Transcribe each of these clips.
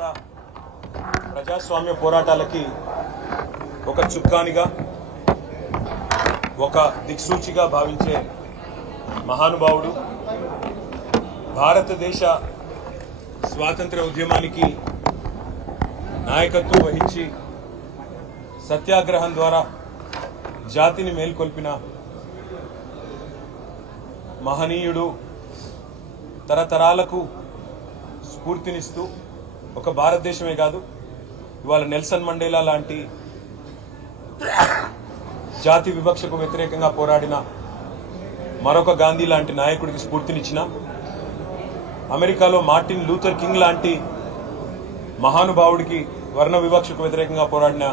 భారత ప్రజాస్వామ్య పోరాటాలకి ఒక చుక్కానిగా ఒక దిక్సూచిగా భావించే మహానుభావుడు, భారతదేశ స్వాతంత్ర్య ఉద్యమానికి నాయకత్వం వహించి సత్యాగ్రహం ద్వారా జాతిని మేల్కొల్పిన మహనీయుడు, తరతరాలకు స్ఫూర్తినిస్తూ ఒక భారతదేశమే కాదు ఇవాళ నెల్సన్ మండేలా లాంటి జాతి వివక్షకు వ్యతిరేకంగా పోరాడిన మరొక గాంధీ లాంటి నాయకుడికి స్ఫూర్తినిచ్చిన, అమెరికాలో మార్టిన్ లూథర్ కింగ్ లాంటి మహానుభావుడికి వర్ణ వివక్షకు వ్యతిరేకంగా పోరాడిన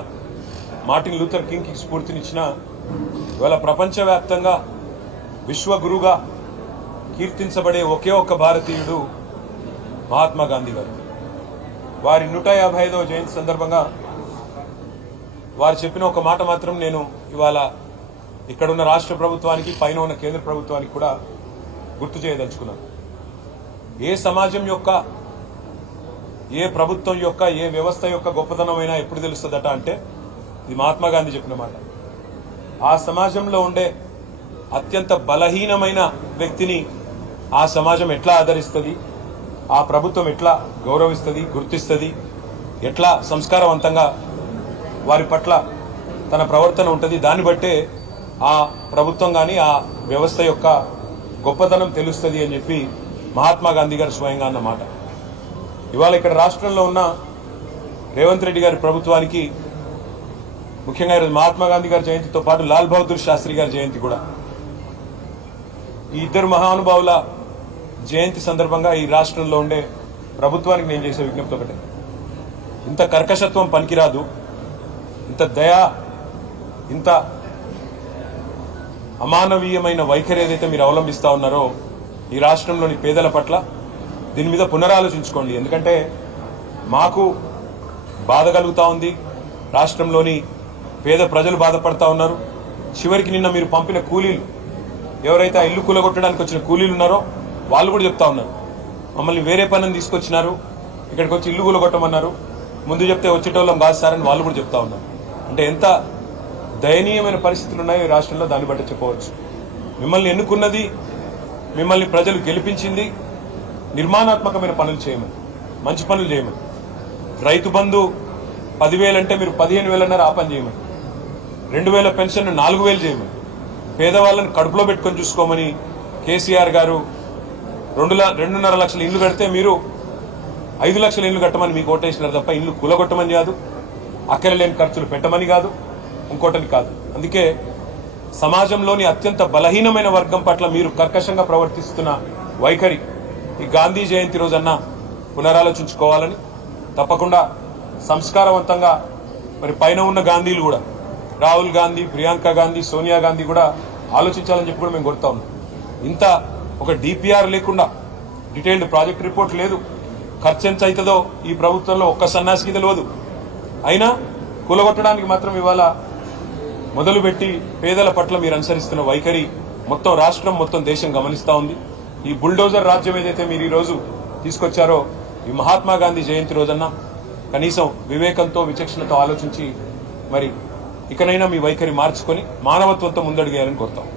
మార్టిన్ లూథర్ కింగ్కి స్ఫూర్తినిచ్చిన, ఇవాళ ప్రపంచవ్యాప్తంగా విశ్వగురుగా కీర్తించబడే ఒకే ఒక్క భారతీయుడు మహాత్మా గాంధీ గారు. వారి 155వ జయంతి సందర్భంగా వారు చెప్పిన ఒక మాట మాత్రం నేను ఇవాళ ఇక్కడున్న రాష్ట్ర ప్రభుత్వానికి, పైన ఉన్న కేంద్ర ప్రభుత్వానికి కూడా గుర్తు చేయదలుచుకున్నాను. ఏ సమాజం యొక్క, ఏ ప్రభుత్వం యొక్క, ఏ వ్యవస్థ యొక్క గొప్పతనమైనా ఎప్పుడు తెలుస్తుందట అంటే ఇది మహాత్మా గాంధీ చెప్పిన మాట. ఆ సమాజంలో ఉండే అత్యంత బలహీనమైన వ్యక్తిని ఆ సమాజం ఎట్లా ఆదరిస్తుంది, ఆ ప్రభుత్వం ఎట్లా గౌరవిస్తుంది, గుర్తిస్తుంది, ఎట్లా సంస్కారవంతంగా వారి పట్ల తన ప్రవర్తన ఉంటుంది, దాన్ని బట్టే ఆ ప్రభుత్వం కానీ ఆ వ్యవస్థ యొక్క గొప్పతనం తెలుస్తుంది అని చెప్పి మహాత్మా గాంధీ గారు స్వయంగా అన్నమాట. ఇవాళ ఇక్కడ రాష్ట్రంలో ఉన్న రేవంత్ రెడ్డి గారి ప్రభుత్వానికి ముఖ్యంగా ఈరోజు మహాత్మా గాంధీ గారి జయంతితో పాటు లాల్ బహదూర్ శాస్త్రి గారి జయంతి కూడా. ఈ ఇద్దరు మహానుభావుల జయంతి సందర్భంగా ఈ రాష్ట్రంలో ఉండే ప్రభుత్వానికి నేను చేసే విజ్ఞప్తి ఒకటే, ఇంత కర్కశత్వం పనికిరాదు, ఇంత దయ, ఇంత అమానవీయమైన వైఖరి ఏదైతే మీరు అవలంబిస్తా ఉన్నారో ఈ రాష్ట్రంలోని పేదల పట్ల, దీని మీద పునరాలోచించుకోండి. ఎందుకంటే మాకు బాధ కలుగుతా ఉంది, రాష్ట్రంలోని పేద ప్రజలు బాధపడతా ఉన్నారు. చివరికి నిన్న మీరు పంపిన కూలీలు, ఎవరైతే ఆ ఇల్లు కూలగొట్టడానికి వచ్చిన కూలీలు ఉన్నారో వాళ్ళు కూడా చెప్తా ఉన్నారు, మమ్మల్ని వేరే పనిని తీసుకొచ్చినారు, ఇక్కడికి వచ్చి ఇల్లు కూలగొట్టమన్నారు, ముందు చెప్తే వచ్చేటోళ్ళం కాదు సార్ అని వాళ్ళు కూడా చెప్తా ఉన్నారు. అంటే ఎంత దయనీయమైన పరిస్థితులు ఉన్నాయో ఈ రాష్ట్రంలో, దాన్ని బట్టి చెప్పవచ్చు. మిమ్మల్ని ఎన్నుకున్నది, మిమ్మల్ని ప్రజలు గెలిపించింది నిర్మాణాత్మకమైన పనులు చేయమని, మంచి పనులు చేయమని. రైతు బంధు 10,000 అంటే మీరు 15,000 ఆ పని చేయమని, 2,000 పెన్షన్ 4,000 చేయమని, పేదవాళ్ళని కడుపులో పెట్టుకొని చూసుకోమని కేసీఆర్ గారు 2.5 లక్షల ఇల్లు కడితే మీరు 5 లక్షల ఇల్లు కట్టమని మీకు ఓటేసినారు తప్ప ఇల్లు కూలగొట్టమని కాదు, అక్కరలేని ఖర్చులు పెట్టమని కాదు, ఇంకోటని కాదు. అందుకే సమాజంలోని అత్యంత బలహీనమైన వర్గం పట్ల మీరు కర్కశంగా ప్రవర్తిస్తున్న వైఖరి ఈ గాంధీ జయంతి రోజన్నా పునరాలోచించుకోవాలని, తప్పకుండా సంస్కారవంతంగా మరి పైన ఉన్న గాంధీలు కూడా, రాహుల్ గాంధీ, ప్రియాంక గాంధీ, సోనియా గాంధీ కూడా ఆలోచించాలని చెప్పి కూడా మేము కోరుతా ఉన్నాం. ఇంత ఒక డిపిఆర్ లేకుండా, డీటెయిల్డ్ ప్రాజెక్ట్ రిపోర్ట్ లేదు, ఖర్చు ఎంత అవుతుందో ఈ ప్రభుత్వంలో ఒక్క సన్నాసికి తెలియదు. అయినా కూలగొట్టడానికి మాత్రం ఇవాళ మొదలుపెట్టి పేదల పట్ల మీరు అనుసరిస్తున్న వైఖరి మొత్తం రాష్ట్రం, మొత్తం దేశం గమనిస్తూ ఉంది. ఈ బుల్డోజర్ రాజ్యం ఏదైతే మీరు ఈరోజు తీసుకొచ్చారో ఈ మహాత్మా గాంధీ జయంతి రోజన్నా కనీసం వివేకంతో, విచక్షణతో ఆలోచించి మరి ఇకనైనా మీ వైఖరి మార్చుకొని మానవత్వంతో ముందడుగేయాలని కోరుతాం.